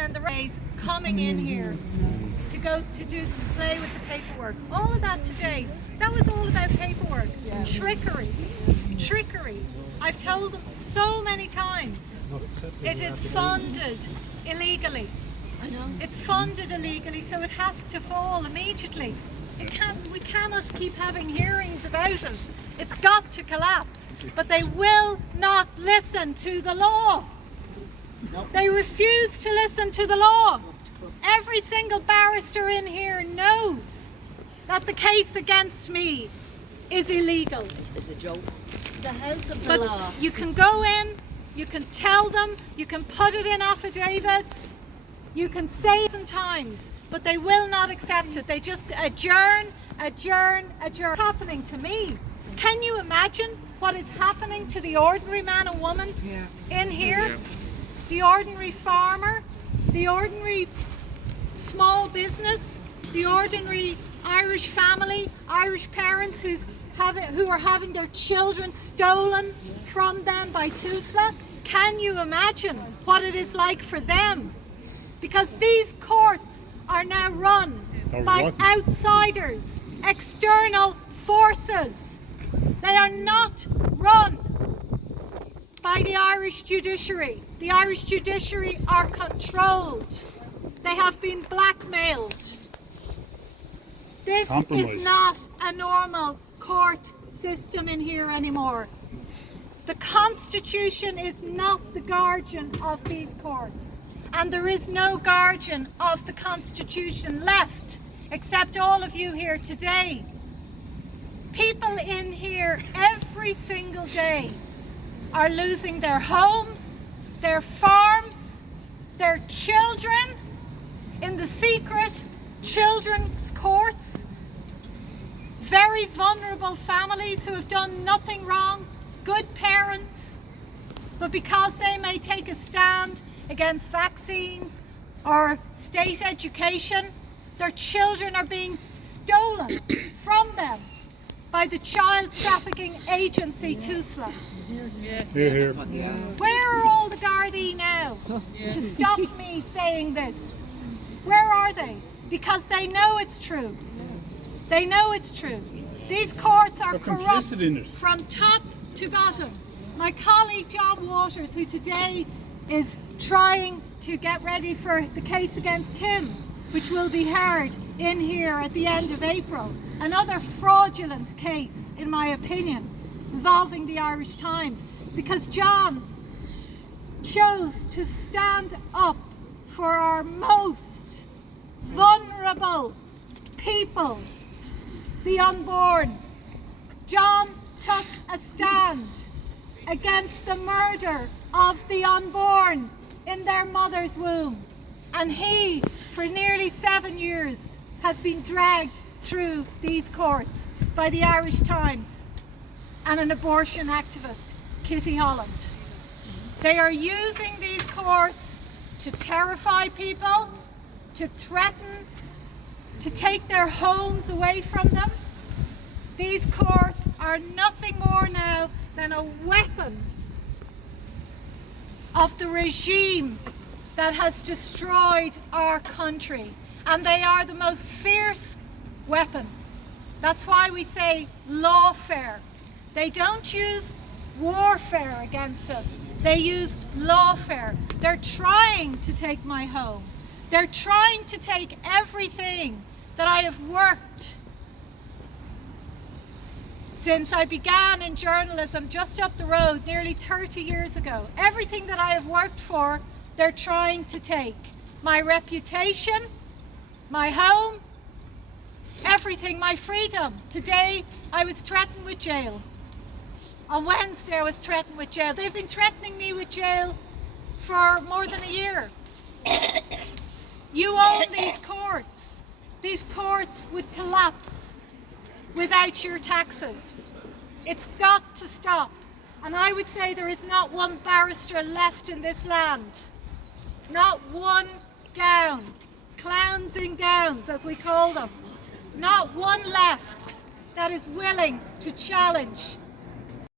spend the days coming in here to play with the paperwork. All of that today, that was all about paperwork. Yeah. Trickery. I've told them so many times. It is funded illegally. I know. It's funded illegally, so it has to fall immediately. We cannot keep having hearings about it. It's got to collapse. But they will not listen to the law. They refuse to listen to the law. Every single barrister in here knows that the case against me is illegal. It's a joke. The house of the But law. you can go in, you can tell them, you can put it in affidavits, you can say it sometimes, but they will not accept it. They just adjourn. It's happening to me. Can you imagine what is happening to the ordinary man and woman in here? The ordinary farmer, the ordinary small business, the ordinary Irish family, Irish parents who are having their children stolen from them by Tusla. Can you imagine what it is like for them? Because these courts are now run by outsiders, external forces. They are not run by the Irish judiciary. The Irish judiciary are controlled. They have been blackmailed. This is not a normal court system in here anymore. The Constitution is not the guardian of these courts. And there is no guardian of the Constitution left, except all of you here today. People in here every single day are losing their homes, their farms, their children in the secret children's courts. Very vulnerable families who have done nothing wrong, good parents, but because they may take a stand against vaccines or state education, their children are being stolen from them by the child trafficking agency Tusla. Where are all the Gardaí now to stop me saying this? Where are they? Because they know it's true. They know it's true. These courts are corrupt from top to bottom. My colleague John Waters, who today is trying to get ready for the case against him, which will be heard in here at the end of April. Another fraudulent case, in my opinion, involving the Irish Times, because John chose to stand up for our most vulnerable people, the unborn. John took a stand against the murder of the unborn in their mother's womb. And he, for nearly 7 years, has been dragged through these courts by the Irish Times and an abortion activist, Kitty Holland. They are using these courts to terrify people, to threaten, to take their homes away from them. These courts are nothing more now than a weapon of the regime that has destroyed our country. And they are the most fierce weapon. That's why we say lawfare. They don't use warfare against us. They use lawfare. They're trying to take my home. They're trying to take everything that I have worked since I began in journalism just up the road nearly 30 years ago. Everything that I have worked for, they're trying to take. My reputation, my home, everything, my freedom. Today I was threatened with jail. On Wednesday I was threatened with jail. They've been threatening me with jail for more than a year. You own these courts. These courts would collapse without your taxes. It's got to stop. And I would say there is not one barrister left in this land. Not one gown. Clowns in gowns, as we call them. Not one left that is willing to challenge